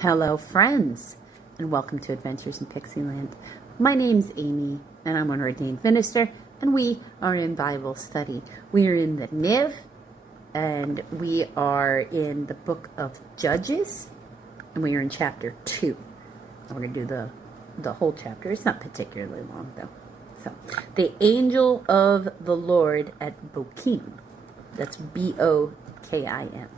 Hello friends, and welcome to Adventures in Pixieland. My name's Amy, and I'm an ordained minister, and we are in Bible study. We are in the Niv, and we are in the book of Judges, and we are in chapter 2. We're going to do the whole chapter. It's not particularly long, though. So, the angel of the Lord at Bokim. That's B-O-K-I-M.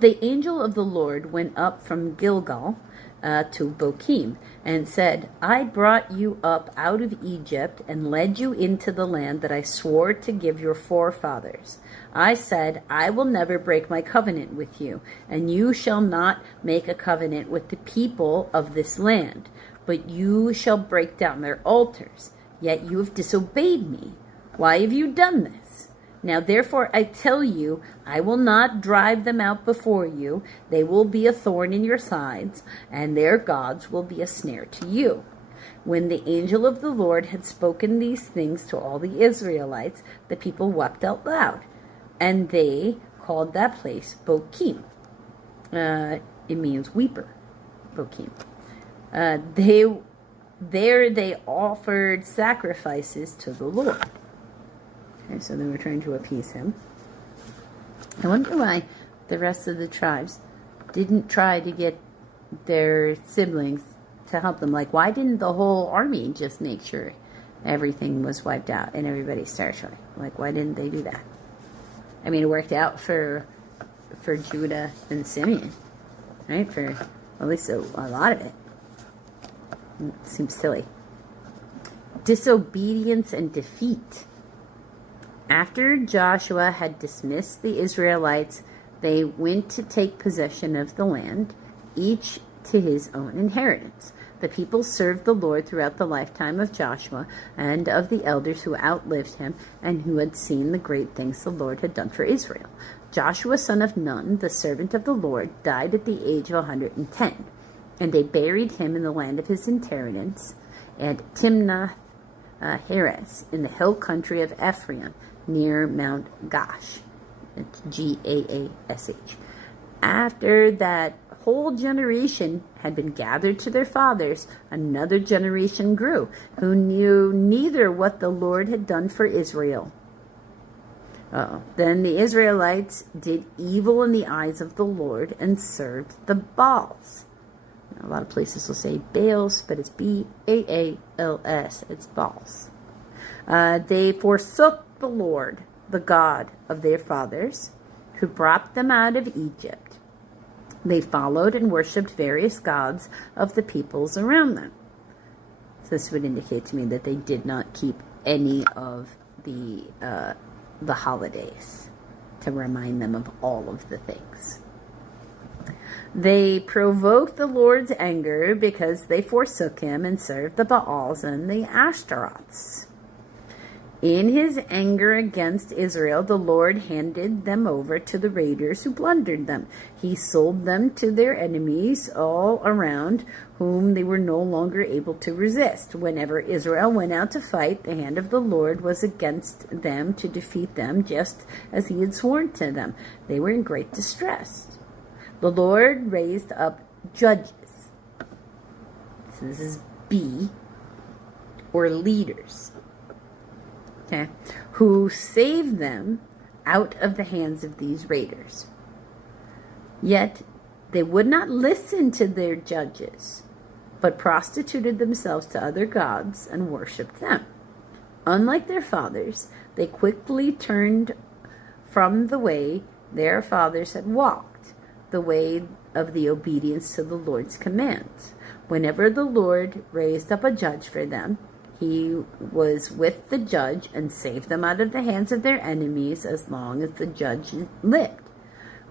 The angel of the Lord went up from Gilgal to Bokim and said, I brought you up out of Egypt and led you into the land that I swore to give your forefathers. I said, I will never break my covenant with you, and you shall not make a covenant with the people of this land, but you shall break down their altars. Yet you have disobeyed me. Why have you done this? Now therefore I tell you, I will not drive them out before you. They will be a thorn in your sides, and their gods will be a snare to you. When the angel of the Lord had spoken these things to all the Israelites, the people wept out loud, and they called that place Bokim. It means weeper, Bokim. There they offered sacrifices to the Lord. Okay, so they were trying to appease him. I wonder why the rest of the tribes didn't try to get their siblings to help them. Like, why didn't the whole army just make sure everything was wiped out and everybody started showing? Like, why didn't they do that? I mean, it worked out for Judah and Simeon, right? For at least a lot of it. It seems silly. Disobedience and defeat. After Joshua had dismissed the Israelites, they went to take possession of the land, each to his own inheritance. The people served the Lord throughout the lifetime of Joshua and of the elders who outlived him and who had seen the great things the Lord had done for Israel. Joshua, son of Nun, the servant of the Lord, died at the age of 110, and they buried him in the land of his inheritance at Timnath-Heres in the hill country of Ephraim, near Mount Gash. It's G-A-A-S-H. After that whole generation had been gathered to their fathers, another generation grew, who knew neither what the Lord had done for Israel. Then the Israelites did evil in the eyes of the Lord and served the Baals. Now, a lot of places will say Baals, but it's B-A-A-L-S. It's Baals. They forsook the Lord, the God of their fathers, who brought them out of Egypt. They followed and worshipped various gods of the peoples around them. So this would indicate to me that they did not keep any of the holidays to remind them of all of the things. They provoked the Lord's anger because they forsook him and served the Baals and the Ashtaroths. In his anger against Israel, the Lord handed them over to the raiders who plundered them. He sold them to their enemies all around, whom they were no longer able to resist. Whenever Israel went out to fight, the hand of the Lord was against them to defeat them, just as he had sworn to them. They were in great distress. The Lord raised up judges. So this is B, or leaders. Okay, who saved them out of the hands of these raiders. Yet they would not listen to their judges, but prostituted themselves to other gods and worshipped them. Unlike their fathers, they quickly turned from the way their fathers had walked, the way of the obedience to the Lord's commands. Whenever the Lord raised up a judge for them, he was with the judge and saved them out of the hands of their enemies as long as the judge lived.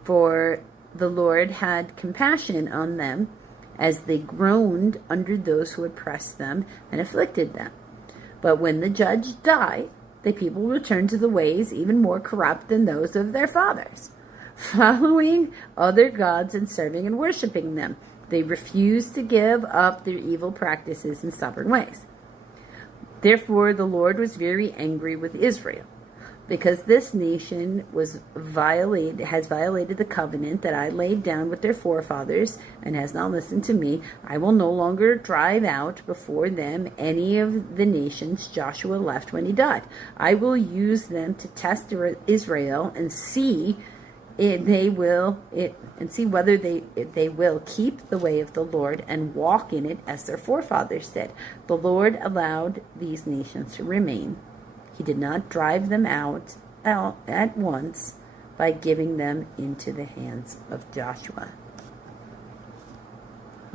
For the Lord had compassion on them as they groaned under those who oppressed them and afflicted them. But when the judge died, the people returned to the ways even more corrupt than those of their fathers, following other gods and serving and worshiping them. They refused to give up their evil practices and stubborn ways. Therefore, the Lord was very angry with Israel. because this nation has violated the covenant that I laid down with their forefathers and has not listened to me, I will no longer drive out before them any of the nations Joshua left when he died. I will use them to test Israel and see whether they will keep the way of the Lord and walk in it as their forefathers did. The Lord allowed these nations to remain. He did not drive them out at once by giving them into the hands of Joshua.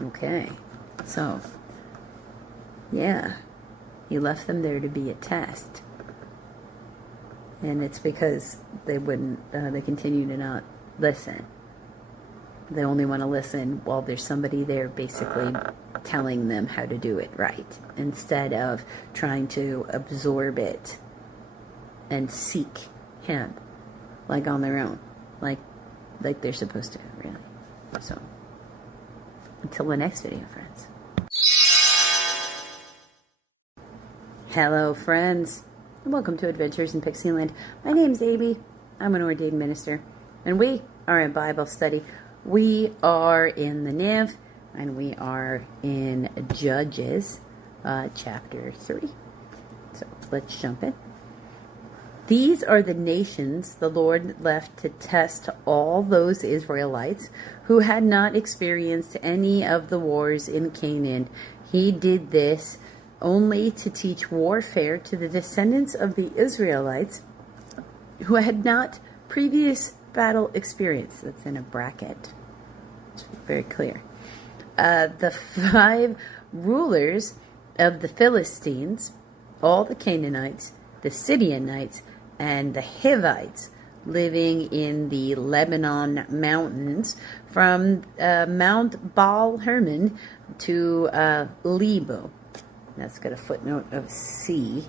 Okay, so, yeah, he left them there to be a test. And it's because they continue to not listen. They only want to listen while there's somebody there basically telling them how to do it right, instead of trying to absorb it and seek him, like on their own, like they're supposed to, really. So, until the next video, friends. Hello, friends, and welcome to Adventures in Pixieland. My name's Amy. I'm an ordained minister, and we are in Bible study. We are in the Niv, and we are in Judges, chapter 3. So, let's jump in. These are the nations the Lord left to test all those Israelites who had not experienced any of the wars in Canaan. He did this only to teach warfare to the descendants of the Israelites who had not previous battle experience. That's in a bracket. It's very clear. The 5 rulers of the Philistines, all the Canaanites, the Sidonites, and the Hivites living in the Lebanon mountains from Mount Baal Hermon to Lebo. That's got a footnote of C.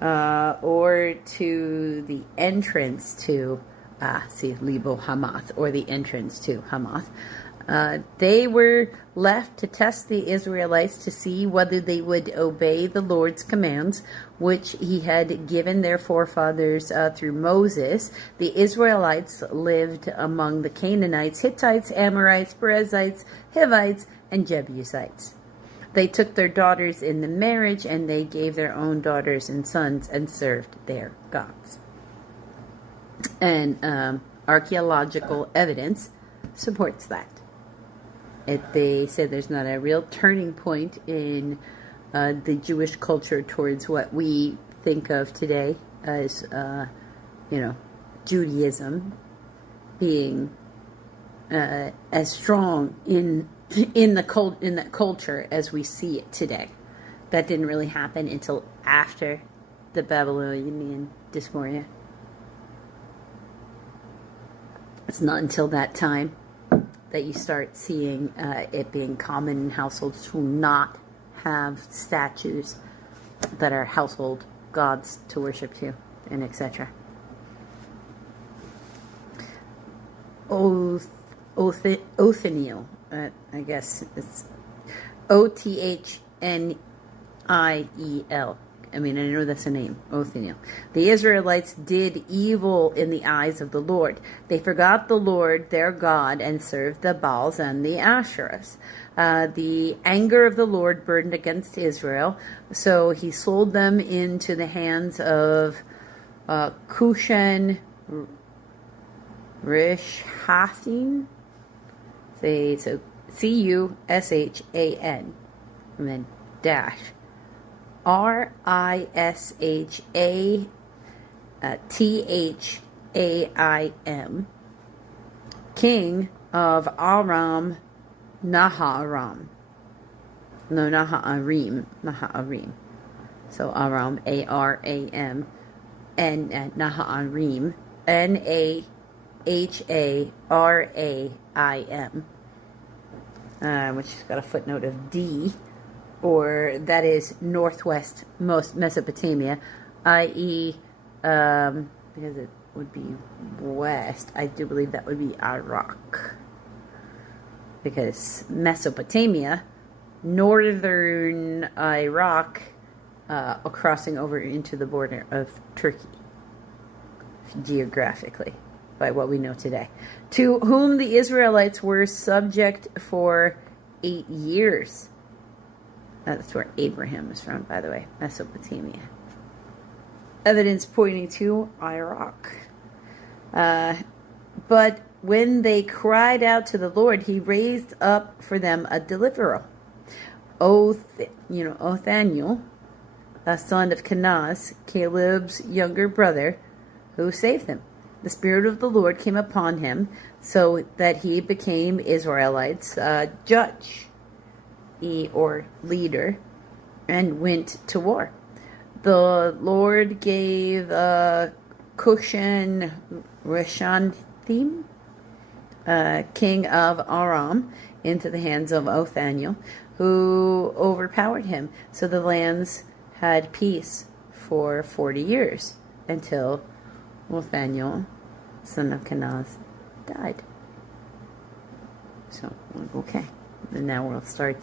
Or to the entrance to, Lebo Hamath, or the entrance to Hamath. They were left to test the Israelites to see whether they would obey the Lord's commands, which he had given their forefathers through Moses. The Israelites lived among the Canaanites, Hittites, Amorites, Perizzites, Hivites, and Jebusites. They took their daughters in the marriage, and they gave their own daughters and sons and served their gods. And archaeological evidence supports that. They say there's not a real turning point in the Jewish culture towards what we think of today as, Judaism being as strong in that culture as we see it today. That didn't really happen until after the Babylonian dysphoria. It's not until that time that you start seeing it being common in households to not have statues that are household gods to worship to, and etc. Othniel, I guess it's Othniel. I know that's a name, Othniel. The Israelites did evil in the eyes of the Lord. They forgot the Lord, their God, and served the Baals and the Asherahs. The anger of the Lord burned against Israel, so he sold them into the hands of Cushan Rishathaim. So Cushan, and then dash Rishathaim, king of Aram Naharaim. No, Naharaim. So Aram, Aram, and Naharaim, Naharaim, which has got a footnote of D, or that is northwest most Mesopotamia, i.e., because it would be west, I do believe that would be Iraq. Because Mesopotamia, northern Iraq, crossing over into the border of Turkey. geographically by what we know today, to whom the Israelites were subject for 8 years. That's where Abraham is from, by the way, Mesopotamia. Evidence pointing to Iraq. But when they cried out to the Lord, he raised up for them a deliverer, Othaniel, a son of Kenaz, Caleb's younger brother, who saved them. The Spirit of the Lord came upon him, so that he became Israelites' judge, or leader, and went to war. The Lord gave Cushan Rishathaim, king of Aram, into the hands of Othaniel, who overpowered him. So the lands had peace for 40 years until Othaniel, son of Kenaz, died. So, okay. And now we'll start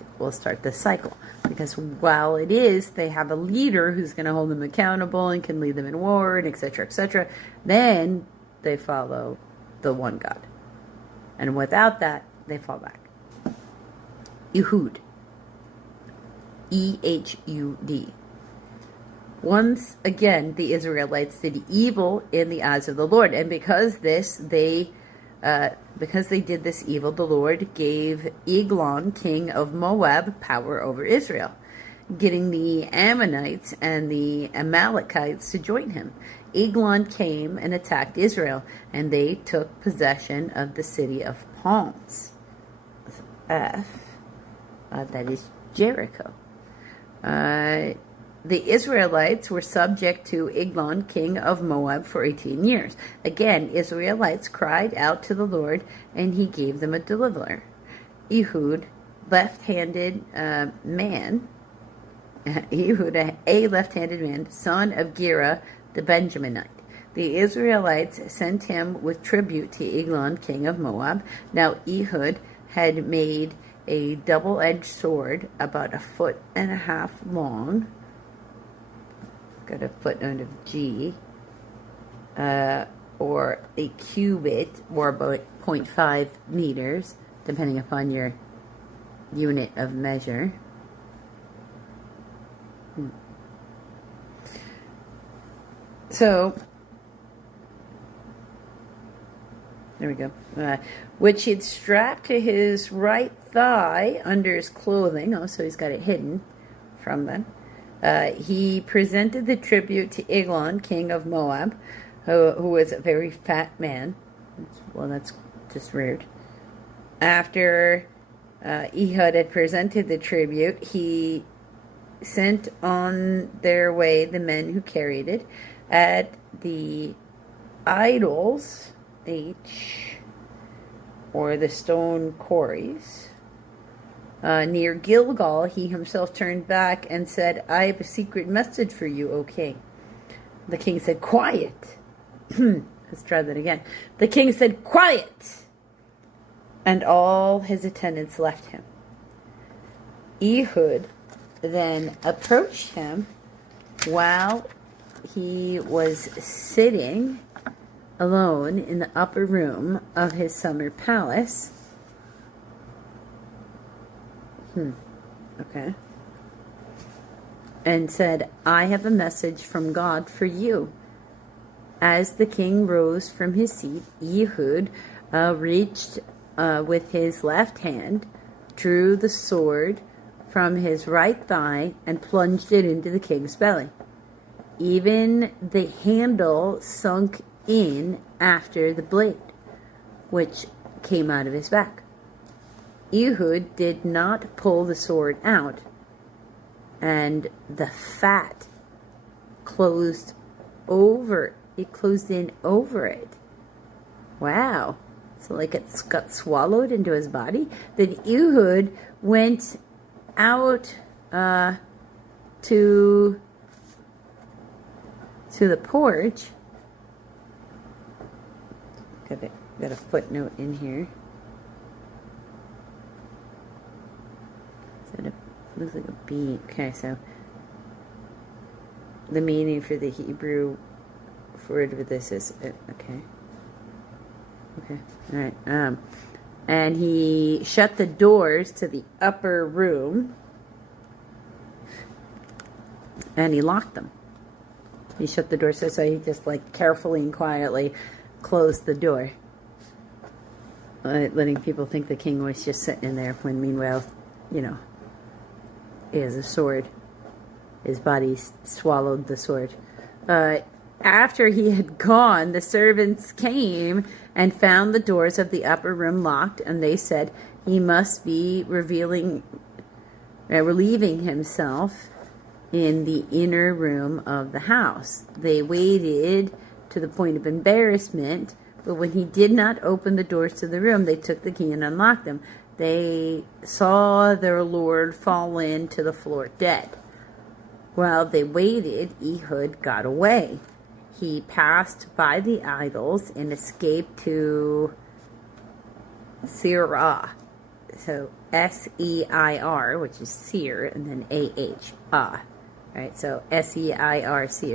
the cycle, because while it is they have a leader who's going to hold them accountable and can lead them in war and etc., then they follow the one God, and without that they fall back. Ehud, Ehud. Once again the Israelites did evil in the eyes of the Lord, and because they did this evil, the Lord gave Eglon, king of Moab, power over Israel, getting the Ammonites and the Amalekites to join him. Eglon came and attacked Israel, and they took possession of the city of palms. That is Jericho. The Israelites were subject to Eglon, king of Moab, for 18 years. Again, Israelites cried out to the Lord, and he gave them a deliverer. Ehud, left-handed man, a left-handed man, son of Gera, the Benjaminite. The Israelites sent him with tribute to Eglon, king of Moab. Now Ehud had made a double-edged sword about 1.5 feet long. Got a footnote of G, or a cubit, or about 0.5 meters, depending upon your unit of measure. So, there we go. Which he'd strapped to his right thigh under his clothing. Oh, so he's got it hidden from them. He presented the tribute to Eglon, king of Moab, who was a very fat man. Well, that's just weird. After Ehud had presented the tribute, he sent on their way the men who carried it at the idols, or the stone quarries. Near Gilgal, he himself turned back and said, "I have a secret message for you, O king." The king said, "Quiet." Let's try that again. The king said, "Quiet." And all his attendants left him. Ehud then approached him while he was sitting alone in the upper room of his summer palace. Okay. And said, "I have a message from God for you." As the king rose from his seat, Ehud reached with his left hand, drew the sword from his right thigh, and plunged it into the king's belly. Even the handle sunk in after the blade, which came out of his back. Ehud did not pull the sword out, and the fat closed in over it. Wow. So like it got swallowed into his body. Then Ehud went out to the porch. Got a footnote in here. It looks like a bee. Okay, so the meaning for the Hebrew whatever this is. Okay. Okay. All right. And he shut the doors to the upper room, and he locked them. He shut the door, so he just like carefully and quietly closed the door, letting people think the king was just sitting in there, when meanwhile, you know, he has a sword. His body swallowed the sword. After he had gone, the servants came and found the doors of the upper room locked, and they said he must be relieving himself in the inner room of the house. They waited to the point of embarrassment, but when he did not open the doors to the room, they took the key and unlocked them. They saw their Lord fall into the floor dead. While they waited, Ehud got away. He passed by the idols and escaped to Seirah. So S-E-I-R, which is Seir, and then A-H, Ah. Right, so S-E-I-R-A-H,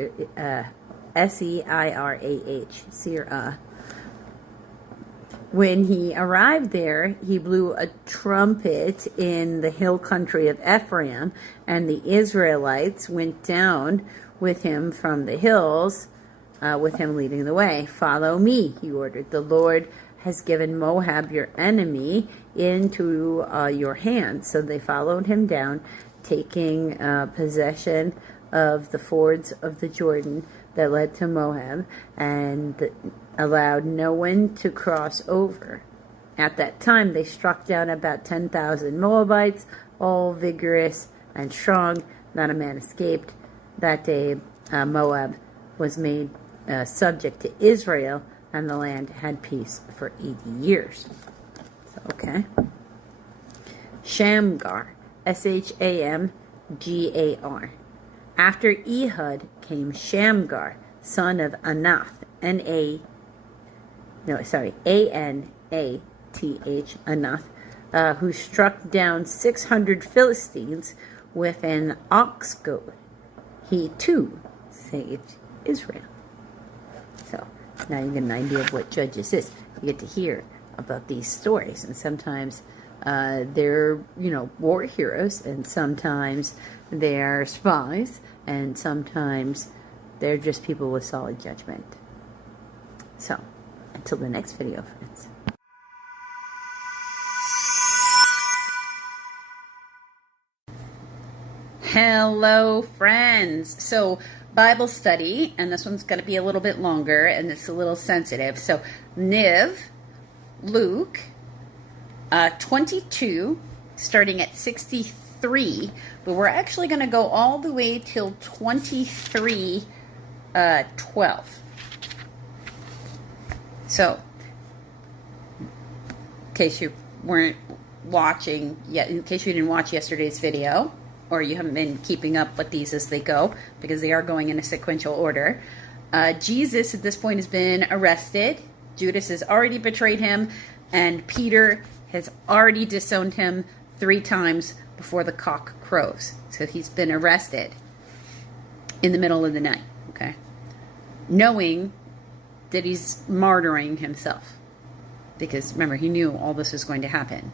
Seirah. When he arrived there, he blew a trumpet in the hill country of Ephraim, and the Israelites went down with him from the hills, with him leading the way. "Follow me," he ordered. "The Lord has given Moab, your enemy, into your hands." So they followed him down, taking possession of the fords of the Jordan that led to Moab, and allowed no one to cross over. At that time, they struck down about 10,000 Moabites, all vigorous and strong. Not a man escaped. That day, Moab was made subject to Israel, and the land had peace for 80 years. So, okay. Shamgar, Shamgar. After Ehud came Shamgar, son of Anath, A-N-A-T-H, Anath, who struck down 600 Philistines with an ox goad. He too saved Israel. So now you get an idea of what Judges is. You get to hear about these stories, and sometimes they're, war heroes, and sometimes they're spies, and sometimes they're just people with solid judgment. So, until the next video, friends. Hello, friends. So, Bible study, and this one's going to be a little bit longer, and it's a little sensitive. So, Niv, Luke, 22, starting at 63, but we're actually going to go all the way till 23:12. So, in case you weren't watching yet, in case you didn't watch yesterday's video, or you haven't been keeping up with these as they go, because they are going in a sequential order, Jesus at this point has been arrested. Judas has already betrayed him, and Peter has already disowned him 3 times before the cock crows. So he's been arrested in the middle of the night, okay? Knowing that he's martyring himself. Because, remember, he knew all this was going to happen.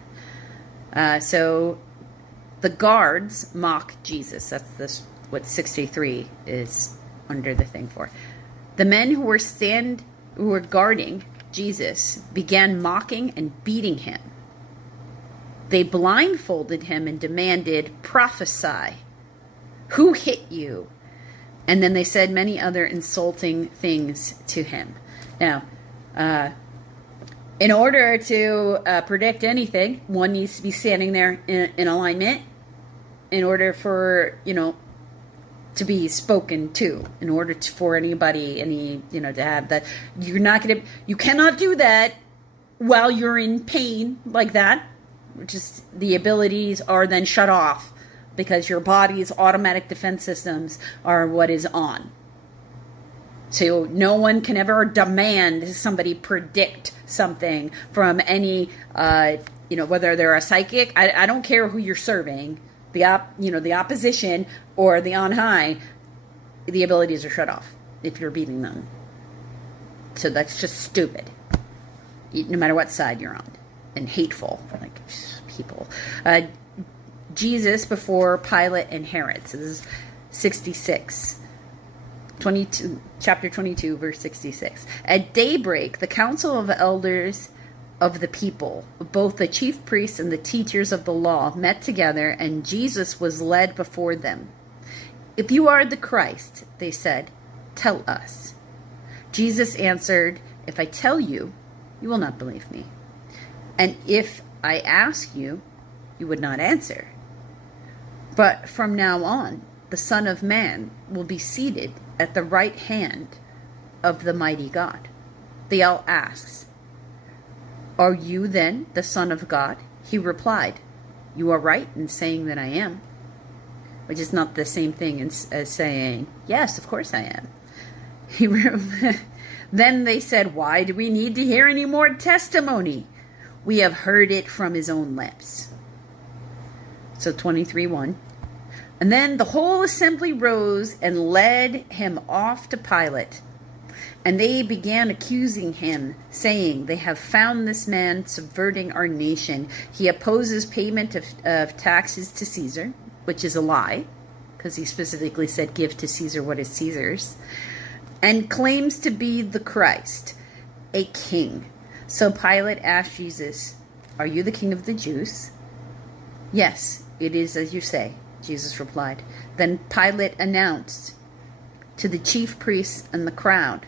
So the guards mock Jesus. That's what 63 is under the thing for. The men who were guarding Jesus began mocking and beating him. They blindfolded him and demanded, "Prophesy. Who hit you?" And then they said many other insulting things to him. Now, in order to predict anything, one needs to be standing there in alignment in order for, to be spoken to, in order for anybody, to have that. You cannot do that while you're in pain like that, which is the abilities are then shut off because your body's automatic defense systems are what is on. So no one can ever demand somebody predict something from any, whether they're a psychic. I don't care who you're serving, the opposition or the on high. The abilities are shut off if you're beating them. So that's just stupid, no matter what side you're on, and hateful, like people. Jesus before Pilate and Herod. So this is 66. 22, chapter 22, verse 66. At daybreak, the council of elders of the people, both the chief priests and the teachers of the law, met together, and Jesus was led before them. If you are the Christ, they said, tell us. Jesus answered, if I tell you, you will not believe me. And if I ask you, you would not answer. But from now on, the Son of Man will be seated at the right hand of the mighty God. They all asked, are you then the Son of God? He replied, you are right in saying that I am. Which is not the same thing as saying, yes, of course I am. Then they said, why do we need to hear any more testimony? We have heard it from his own lips. So 23:1. And then the whole assembly rose and led him off to Pilate. And they began accusing him, saying, they have found this man subverting our nation. He opposes payment of taxes to Caesar, which is a lie, because he specifically said, give to Caesar what is Caesar's, and claims to be the Christ, a king. So Pilate asked Jesus, are you the king of the Jews? Yes, it is as you say, Jesus replied. Then Pilate announced to the chief priests and the crowd,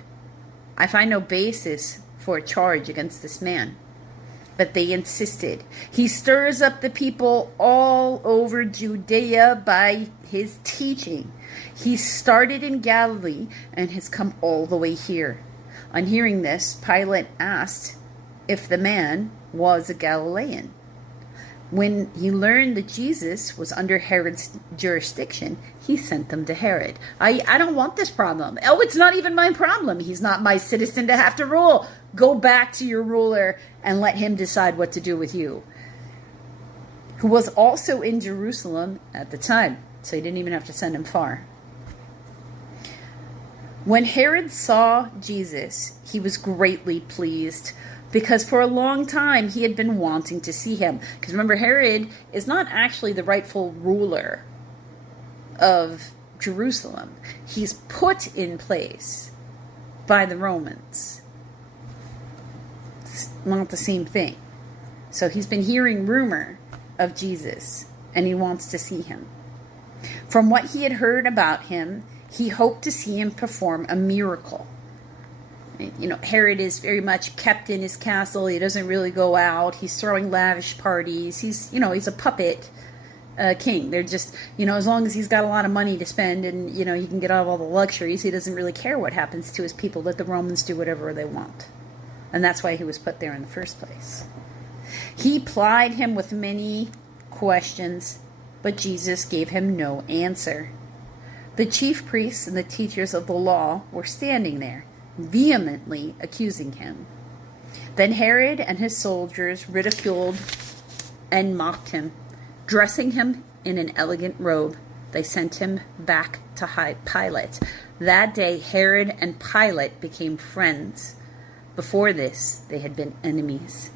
I find no basis for a charge against this man. But they insisted. He stirs up the people all over Judea by his teaching. He started in Galilee and has come all the way here. On hearing this, Pilate asked if the man was a Galilean. When he learned that Jesus was under Herod's jurisdiction, he sent them to Herod. I don't want this problem. Oh, it's not even my problem. He's not my citizen to have to rule. Go back to your ruler and let him decide what to do with you. Who was also in Jerusalem at the time, so he didn't even have to send him far. When Herod saw Jesus, he was greatly pleased, because for a long time he had been wanting to see him. Because remember, Herod is not actually the rightful ruler of Jerusalem. He's put in place by the Romans. It's not the same thing. So he's been hearing rumor of Jesus, and he wants to see him. From what he had heard about him, he hoped to see him perform a miracle. You know, Herod is very much kept in his castle. He doesn't really go out. He's throwing lavish parties. He's a puppet king. They're just, as long as he's got a lot of money to spend and, he can get all the luxuries, he doesn't really care what happens to his people. Let the Romans do whatever they want. And that's why he was put there in the first place. He plied him with many questions, but Jesus gave him no answer. The chief priests and the teachers of the law were standing there, vehemently accusing him. Then Herod and his soldiers ridiculed and mocked him. Dressing him in an elegant robe, they sent him back to Pilate. That day, Herod and Pilate became friends. Before this, they had been enemies.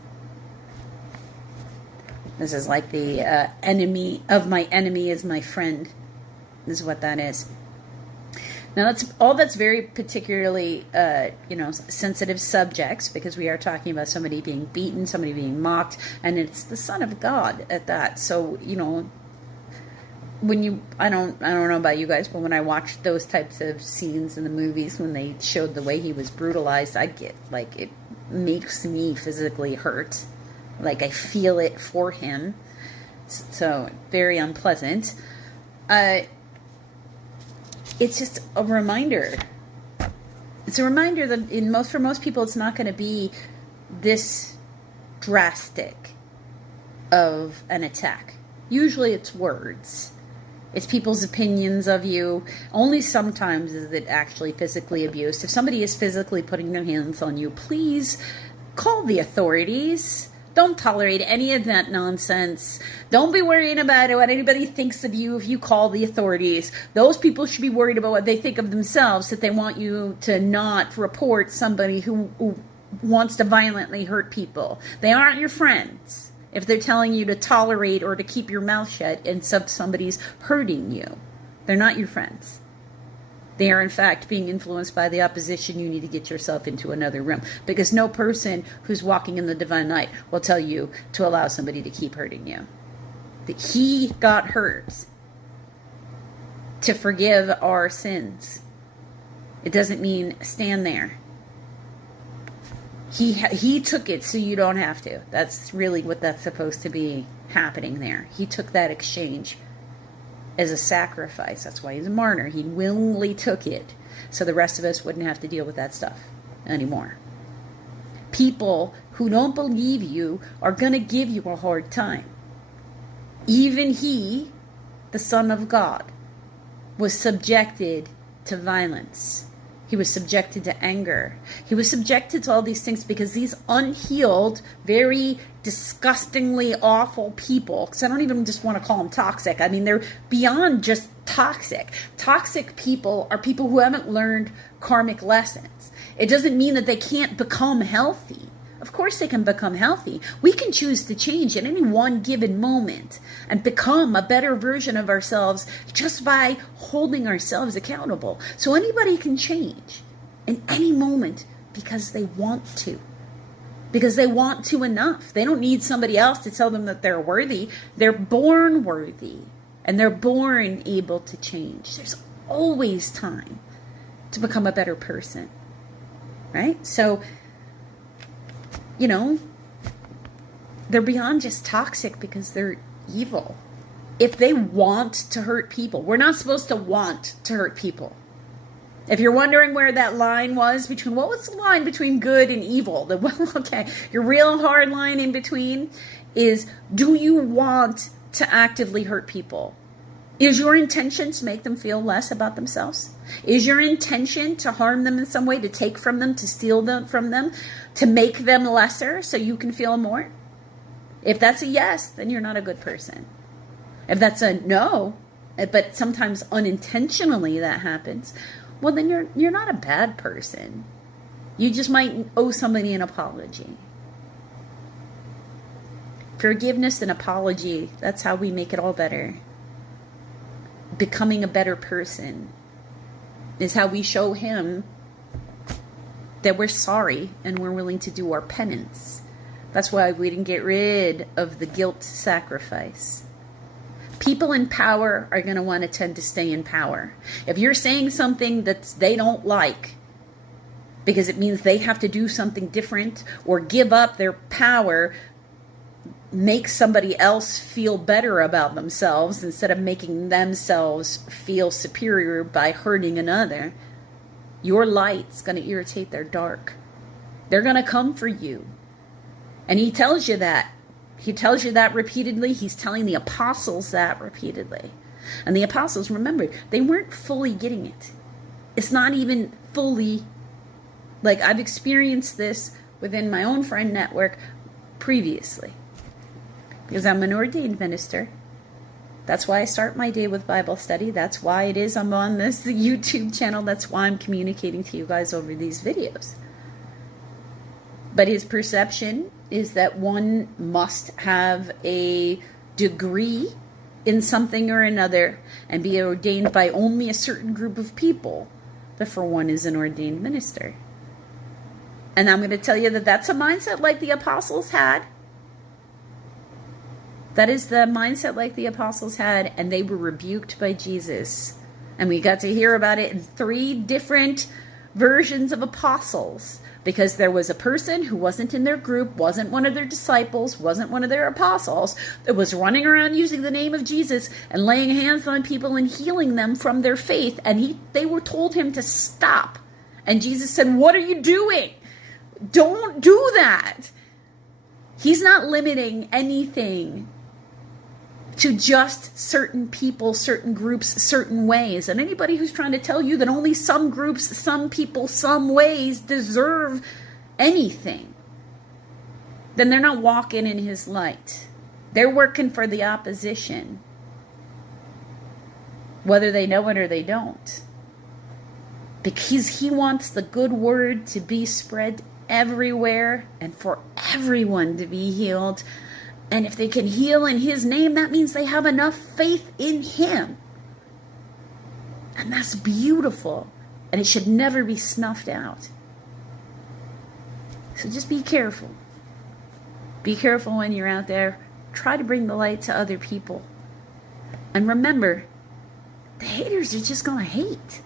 This is like the enemy of my enemy is my friend. This is what that is. Now, that's very particularly, sensitive subjects, because we are talking about somebody being beaten, somebody being mocked, and it's the Son of God at that. So, when I don't know about you guys, but when I watched those types of scenes in the movies, when they showed the way he was brutalized, I get, it makes me physically hurt. I feel it for him. So, very unpleasant. It's just a reminder. It's a reminder that for most people, it's not going to be this drastic of an attack. Usually it's words. It's people's opinions of you. Only sometimes is it actually physically abused. If somebody is physically putting their hands on you, please call the authorities. Don't tolerate any of that nonsense. Don't be worrying about what anybody thinks of you if you call the authorities. Those people should be worried about what they think of themselves, that they want you to not report somebody who wants to violently hurt people. They aren't your friends if they're telling you to tolerate or to keep your mouth shut and somebody's hurting you. They're not your friends. They are, in fact, being influenced by the opposition. You need to get yourself into another room, because no person who's walking in the divine light will tell you to allow somebody to keep hurting you. That he got hurt to forgive our sins. It doesn't mean stand there. He took it so you don't have to. That's really what that's supposed to be happening there. He took that exchange as a sacrifice. That's why he's a martyr. He willingly took it so the rest of us wouldn't have to deal with that stuff anymore. People who don't believe you are going to give you a hard time. Even he, the Son of God, was subjected to violence. He was subjected to anger. He was subjected to all these things because these unhealed, very disgustingly awful people, because I don't even just want to call them toxic. I mean, they're beyond just toxic. Toxic people are people who haven't learned karmic lessons. It doesn't mean that they can't become healthy. Of course they can become healthy. We can choose to change at any one given moment and become a better version of ourselves just by holding ourselves accountable. So anybody can change in any moment because they want to. Because they want to enough. They don't need somebody else to tell them that they're worthy. They're born worthy. And they're born able to change. There's always time to become a better person. Right? So, you know, they're beyond just toxic because they're evil. If they want to hurt people, we're not supposed to want to hurt people. If you're wondering where that line was between, what was the line between good and evil? Your real hard line in between is, do you want to actively hurt people? Is your intention to make them feel less about themselves? Is your intention to harm them in some way, to take from them, to steal them from them, to make them lesser so you can feel more? If that's a yes, then you're not a good person. If that's a no, but sometimes unintentionally that happens, well, then you're not a bad person. You just might owe somebody an apology. Forgiveness and apology, that's how we make it all better. Becoming a better person is how we show him that we're sorry and we're willing to do our penance. That's why we didn't get rid of the guilt sacrifice. People in power are going to want to tend to stay in power. If you're saying something that they don't like because it means they have to do something different or give up their power, make somebody else feel better about themselves instead of making themselves feel superior by hurting another, your light's going to irritate their dark. They're going to come for you. And he tells you that. He tells you that repeatedly. He's telling the apostles that repeatedly. And the apostles, remember, they weren't fully getting it. It's not even fully, like I've experienced this within my own friend network previously. Because I'm an ordained minister. That's why I start my day with Bible study. That's why it is I'm on this YouTube channel. That's why I'm communicating to you guys over these videos. But his perception is that one must have a degree in something or another and be ordained by only a certain group of people before one is an ordained minister. And I'm going to tell you that that's a mindset like the apostles had. That is the mindset like the apostles had, and they were rebuked by Jesus. And we got to hear about it in 3 different versions of apostles, because there was a person who wasn't in their group, wasn't one of their disciples, wasn't one of their apostles, that was running around using the name of Jesus and laying hands on people and healing them from their faith. And they were told him to stop. And Jesus said, "What are you doing? Don't do that." He's not limiting anything to just certain people, certain groups, certain ways. And anybody who's trying to tell you that only some groups, some people, some ways deserve anything then they're not walking in his light. They're working for the opposition, whether they know it or they don't. Because he wants the good word to be spread everywhere and for everyone to be healed. And if they can heal in his name, that means they have enough faith in him. And that's beautiful. And it should never be snuffed out. So just be careful. Be careful when you're out there. Try to bring the light to other people. And remember, the haters are just going to hate.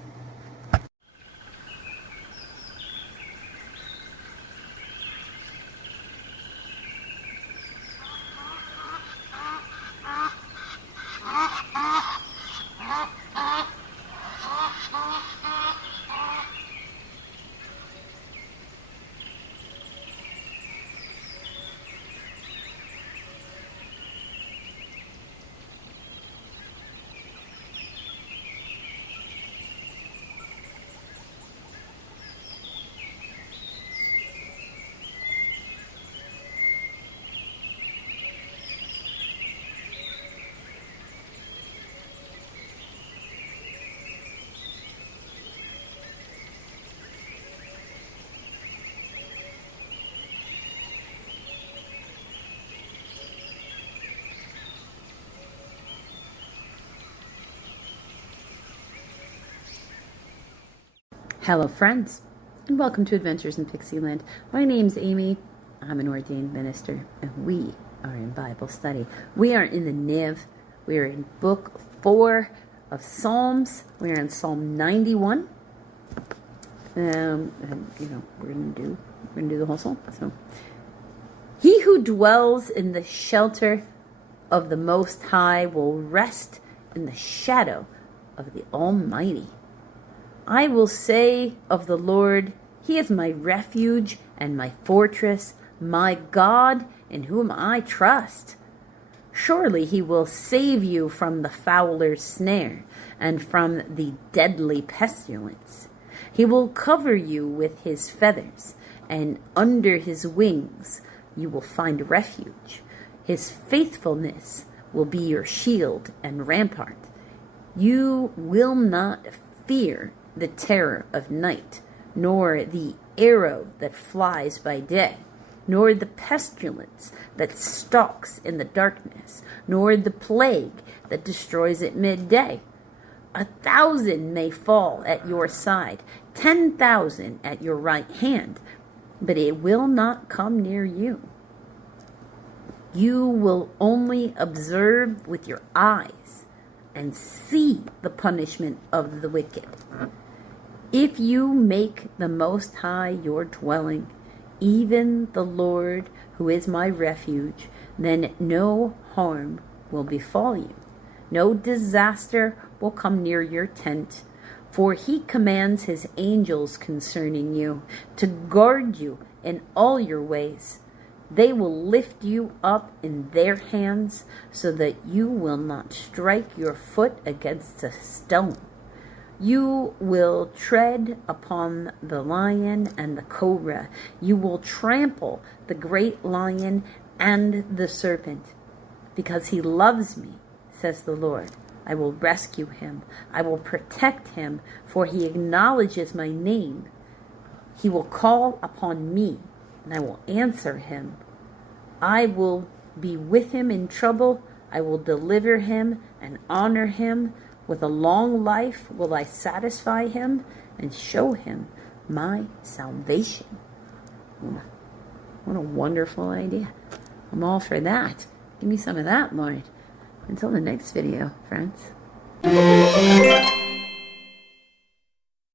Hello friends, and welcome to Adventures in Pixieland. My name's Amy. I'm an ordained minister, and we are in Bible study. We are in the Niv. We are in book 4 of Psalms. We are in Psalm 91. And we're gonna do the whole psalm. So, he who dwells in the shelter of the Most High will rest in the shadow of the Almighty. I will say of the Lord, he is my refuge and my fortress, my God in whom I trust. Surely he will save you from the fowler's snare and from the deadly pestilence. He will cover you with his feathers, and under his wings you will find refuge. His faithfulness will be your shield and rampart. You will not fear the terror of night, nor the arrow that flies by day, nor the pestilence that stalks in the darkness, nor the plague that destroys at midday. 1,000 may fall at your side, 10,000 at your right hand, but it will not come near you. You will only observe with your eyes and see the punishment of the wicked. If you make the Most High your dwelling, even the Lord who is my refuge, then no harm will befall you. No disaster will come near your tent, for he commands his angels concerning you to guard you in all your ways. They will lift you up in their hands so that you will not strike your foot against a stone. You will tread upon the lion and the cobra. You will trample the great lion and the serpent. Because he loves me, says the Lord, I will rescue him. I will protect him, for he acknowledges my name. He will call upon me, and I will answer him. I will be with him in trouble. I will deliver him and honor him. With a long life will I satisfy him and show him my salvation. What a wonderful idea. I'm all for that. Give me some of that, Lord. Until the next video, friends.